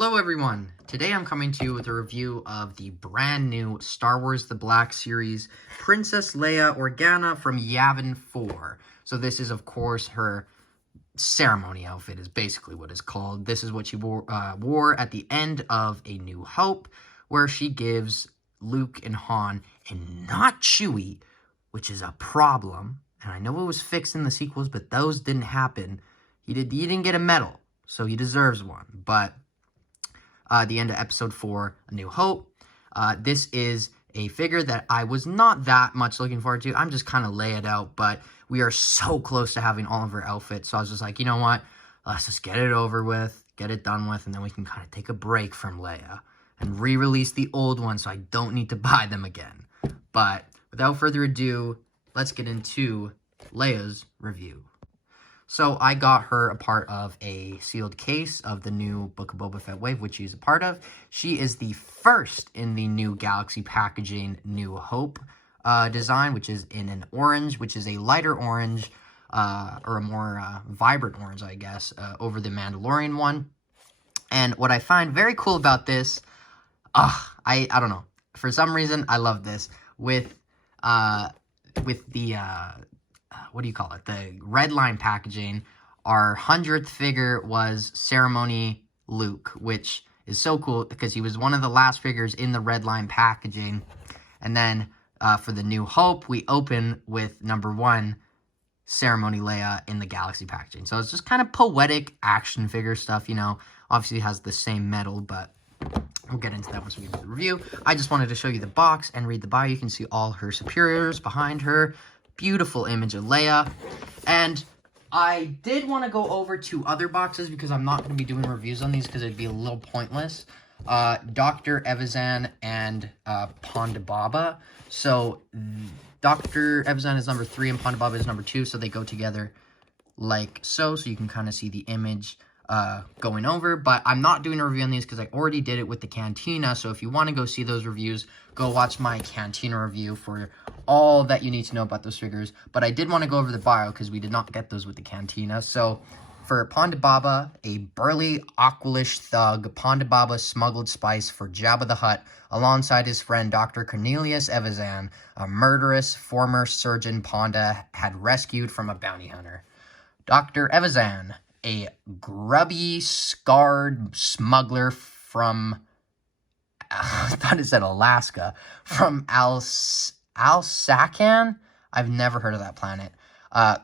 Hello everyone! Today I'm coming to you with a review of the brand new Star Wars The Black Series Princess Leia Organa from Yavin 4. So this is of course her ceremony outfit is basically what it's called. This is what she wore at the end of A New Hope, where she gives Luke and Han, and not Chewie, which is a problem. And I know it was fixed in the sequels, but those didn't happen. He didn't get a medal, so he deserves one. But the end of Episode 4, A New Hope. This is a figure that I was not that much looking forward to. I'm just kind of lay it out, but we are so close to having all of her outfits. So I was just like, you know what? Let's just get it over with, get it done with, and then we can kind of take a break from Leia and re-release the old ones so I don't need to buy them again. But without further ado, let's get into Leia's review. So I got her a part of a sealed case of the new Book of Boba Fett wave, which she's a part of. She is the first in the new Galaxy Packaging New Hope design, which is in an orange, which is a lighter orange, or a more vibrant orange, I guess, over the Mandalorian one. And what I find very cool about this, I don't know, for some reason I love this with the what do you call it? The red line packaging. Our 100th figure was Ceremony Luke, which is so cool because he was one of the last figures in the red line packaging. And then for the New Hope, we open with number 1, Ceremony Leia in the Galaxy packaging. So it's just kind of poetic action figure stuff, you know. Obviously it has the same metal, but we'll get into that once we get to the review. I just wanted to show you the box and read the bio. You can see all her superiors behind her. Beautiful image of Leia. And I did want to go over 2 other boxes because I'm not going to be doing reviews on these because it'd be a little pointless. Dr. Evazan and Ponda Baba. So Dr. Evazan is number 3 and Ponda Baba is number 2. So they go together like so. So you can kind of see the image going over. But I'm not doing a review on these because I already did it with the Cantina. So if you want to go see those reviews, go watch my Cantina review for all that you need to know about those figures. But I did want to go over the bio because we did not get those with the Cantina. So for Ponda Baba, a burly, aqualish thug, Ponda Baba smuggled spice for Jabba the Hutt alongside his friend Dr. Cornelius Evazan, a murderous former surgeon Ponda had rescued from a bounty hunter. Dr. Evazan, a grubby, scarred smuggler from, I thought it said Alaska, from Alsacan? I've never heard of that planet.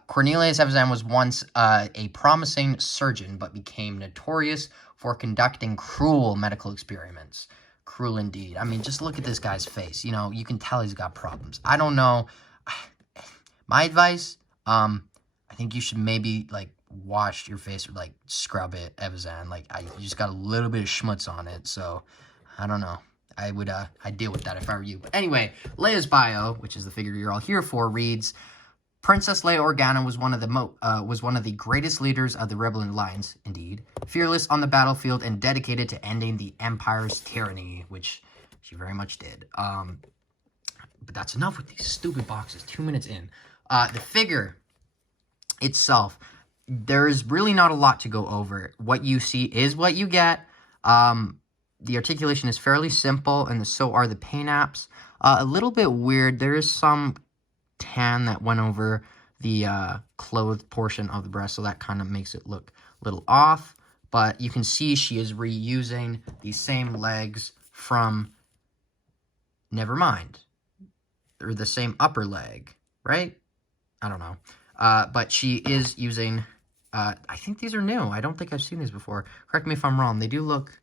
Cornelius Evazan was once a promising surgeon, but became notorious for conducting cruel medical experiments. Cruel indeed. I mean, just look at this guy's face. You know, you can tell he's got problems. I don't know. My advice, I think you should maybe, like, wash your face or, like, scrub it, Evazan. Like, you just got a little bit of schmutz on it, so I don't know. I'd deal with that if I were you. But anyway, Leia's bio, which is the figure you're all here for, reads, Princess Leia Organa was one of the greatest leaders of the Rebel Alliance, indeed, fearless on the battlefield and dedicated to ending the Empire's tyranny, which she very much did. But that's enough with these stupid boxes. 2 minutes in. The figure itself, there's really not a lot to go over. What you see is what you get. The articulation is fairly simple, and so are the paint apps. A little bit weird. There is some tan that went over the clothed portion of the breast, so that kind of makes it look a little off. But you can see she is reusing the same legs from Nevermind, or the same upper leg, right? I don't know. But she is using, I think these are new. I don't think I've seen these before. Correct me if I'm wrong. They do look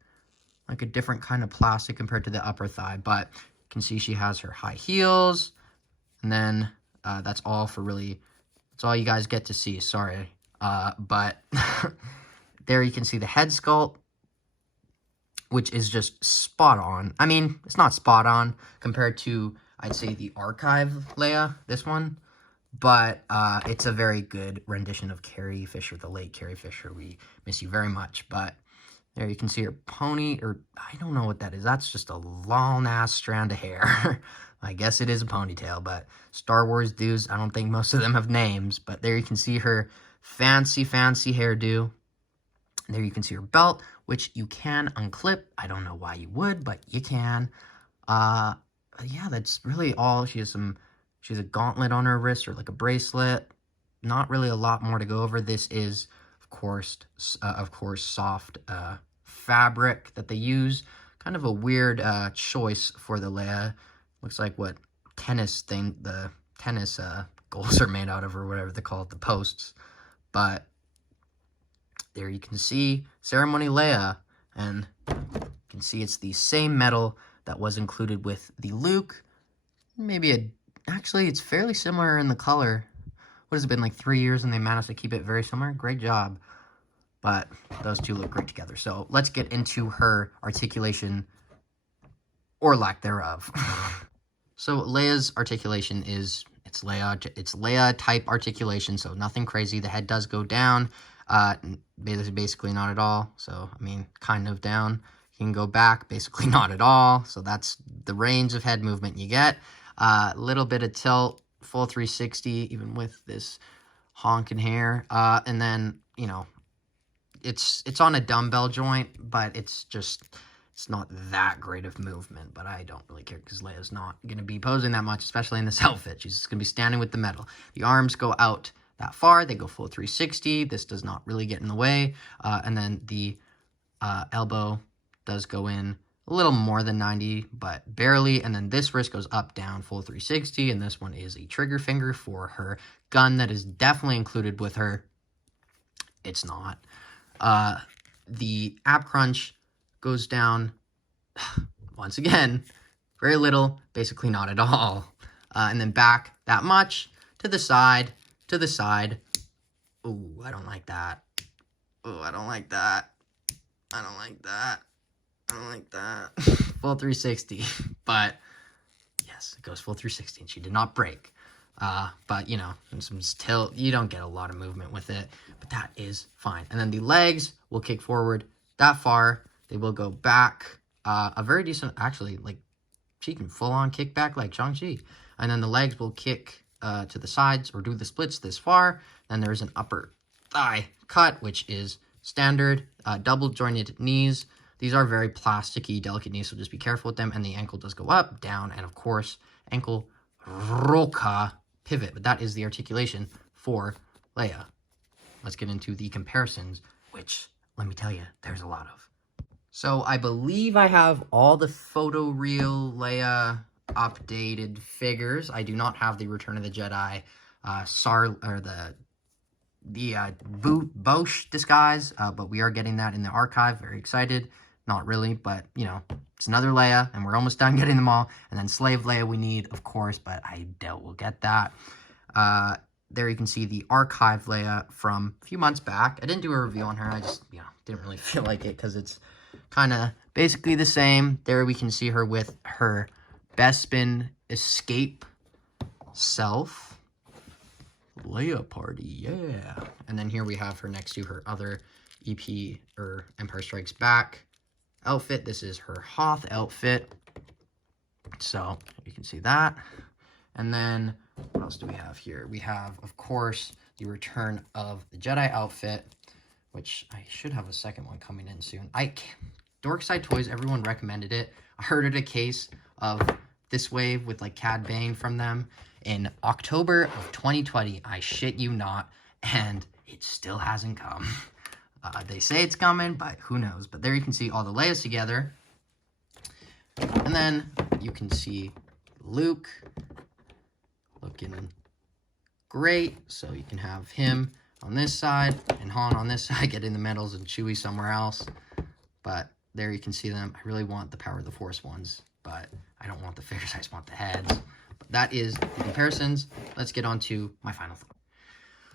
like a different kind of plastic compared to the upper thigh, but you can see she has her high heels, and then that's all you guys get to see, sorry. But there you can see the head sculpt, which is just spot on. I mean, it's not spot on compared to, I'd say, the Archive Leia, this one, but it's a very good rendition of Carrie Fisher, the late Carrie Fisher. We miss you very much. But there you can see her pony, or I don't know what that is. That's just a long-ass strand of hair. I guess it is a ponytail, but Star Wars dudes, I don't think most of them have names. But there you can see her fancy, fancy hairdo. And there you can see her belt, which you can unclip. I don't know why you would, but you can. Yeah, that's really all. She has a gauntlet on her wrist, or like a bracelet. Not really a lot more to go over. This is, of course, soft fabric that they use. Kind of a weird choice for the Leia. Looks like what the tennis goals are made out of, or whatever they call it, the posts. But there you can see Ceremony Leia, and you can see it's the same metal that was included with the Luke. Actually, it's fairly similar in the color. What has it been, like 3 years, and they managed to keep it very similar? Great job. But those two look great together. So let's get into her articulation, or lack thereof. So Leia's articulation is, it's Leia type articulation, so nothing crazy. The head does go down, basically not at all. So, I mean, kind of down. You can go back, basically not at all. So that's the range of head movement you get. A little bit of tilt, full 360, even with this honking hair. And then, you know, it's on a dumbbell joint, but it's not that great of movement. But I don't really care, because Leia's not going to be posing that much, especially in this outfit. She's just going to be standing with the metal. The arms go out that far. They go full 360. This does not really get in the way. And then the elbow does go in a little more than 90, but barely. And then this wrist goes up, down, full 360. And this one is a trigger finger for her gun that is definitely included with her. It's not. The ab crunch goes down, once again, very little, basically not at all. And then back that much, to the side. Ooh, I don't like that. Ooh, I don't like that. I don't like that. Full 360. But, yes, it goes full 360, and she did not break. But, you know, and some tilt, you don't get a lot of movement with it, but that is fine. And then the legs will kick forward that far. They will go back, a very decent, actually, like, she can full-on kick back like Shang-Chi. And then the legs will kick to the sides, or do the splits this far. Then there's an upper thigh cut, which is standard. Double jointed knees. These are very plasticky, delicate knees, so just be careful with them. And the ankle does go up, down, and of course, ankle roka pivot. But that is the articulation for Leia. Let's get into the comparisons, which, let me tell you, there's a lot of. So I believe I have all the photoreal Leia updated figures. I do not have the Return of the Jedi Bosch disguise, but we are getting that in the archive. Very excited. Not really, but, you know, it's another Leia, and we're almost done getting them all. And then Slave Leia we need, of course, but I doubt we'll get that. There you can see the archive Leia from a few months back. I didn't do a review on her. I just, you know, didn't really feel like it, because it's kind of basically the same. There we can see her with her Bespin escape self. Leia party, yeah. And then here we have her next to her other EP, or Empire Strikes Back outfit. This is her Hoth outfit. So you can see that. And then what else do we have here? We have, of course, the Return of the Jedi outfit, which I should have a second one coming in soon. Dorkside Toys, everyone recommended it. I heard it a case of this wave with like Cad Bane from them in October of 2020. I shit you not, and it still hasn't come. They say it's coming, but who knows? But there you can see all the Leias together. And then you can see Luke looking great. So you can have him on this side and Han on this side, getting the medals, and Chewie somewhere else. But there you can see them. I really want the Power of the Force ones, but I don't want the figures. I just want the heads. But that is the comparisons. Let's get on to my final thought.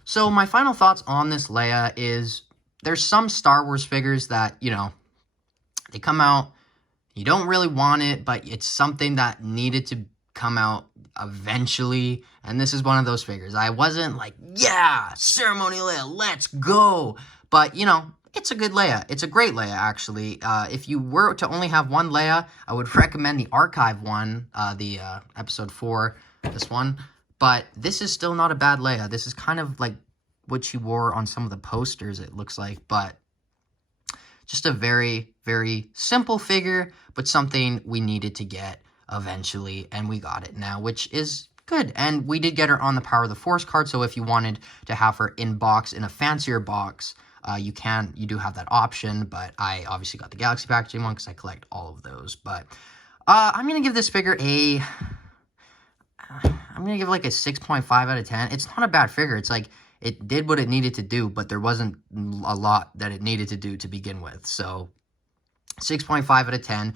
So my final thoughts on this Leia is, there's some Star Wars figures that, you know, they come out, you don't really want it, but it's something that needed to come out eventually, and this is one of those figures. I wasn't like, yeah, Ceremony Leia, let's go, but, you know, it's a good Leia. It's a great Leia, actually. If you were to only have one Leia, I would recommend the archive one, the episode 4, this one, but this is still not a bad Leia. This is kind of like what she wore on some of the posters, it looks like, but just a very, very simple figure, but something we needed to get eventually, and we got it now, which is good. And we did get her on the Power of the Force card, so if you wanted to have her in box, in a fancier box, you do have that option, but I obviously got the Galaxy Packaging one because I collect all of those. But I'm going to give this figure I'm going to give like a 6.5 out of 10. It's not a bad figure. It's like, it did what it needed to do, but there wasn't a lot that it needed to do to begin with. So 6.5 out of 10.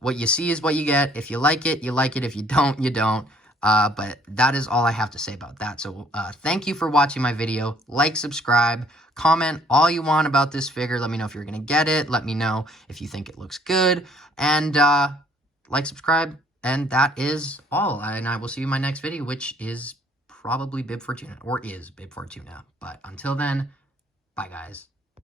What you see is what you get. If you like it, you like it. If you don't, you don't. But that is all I have to say about that. So thank you for watching my video. Like, subscribe, comment all you want about this figure. Let me know if you're going to get it. Let me know if you think it looks good. And like, subscribe. And that is all. And I will see you in my next video, which is probably Bib Fortuna, or is Bib Fortuna. But until then, bye, guys.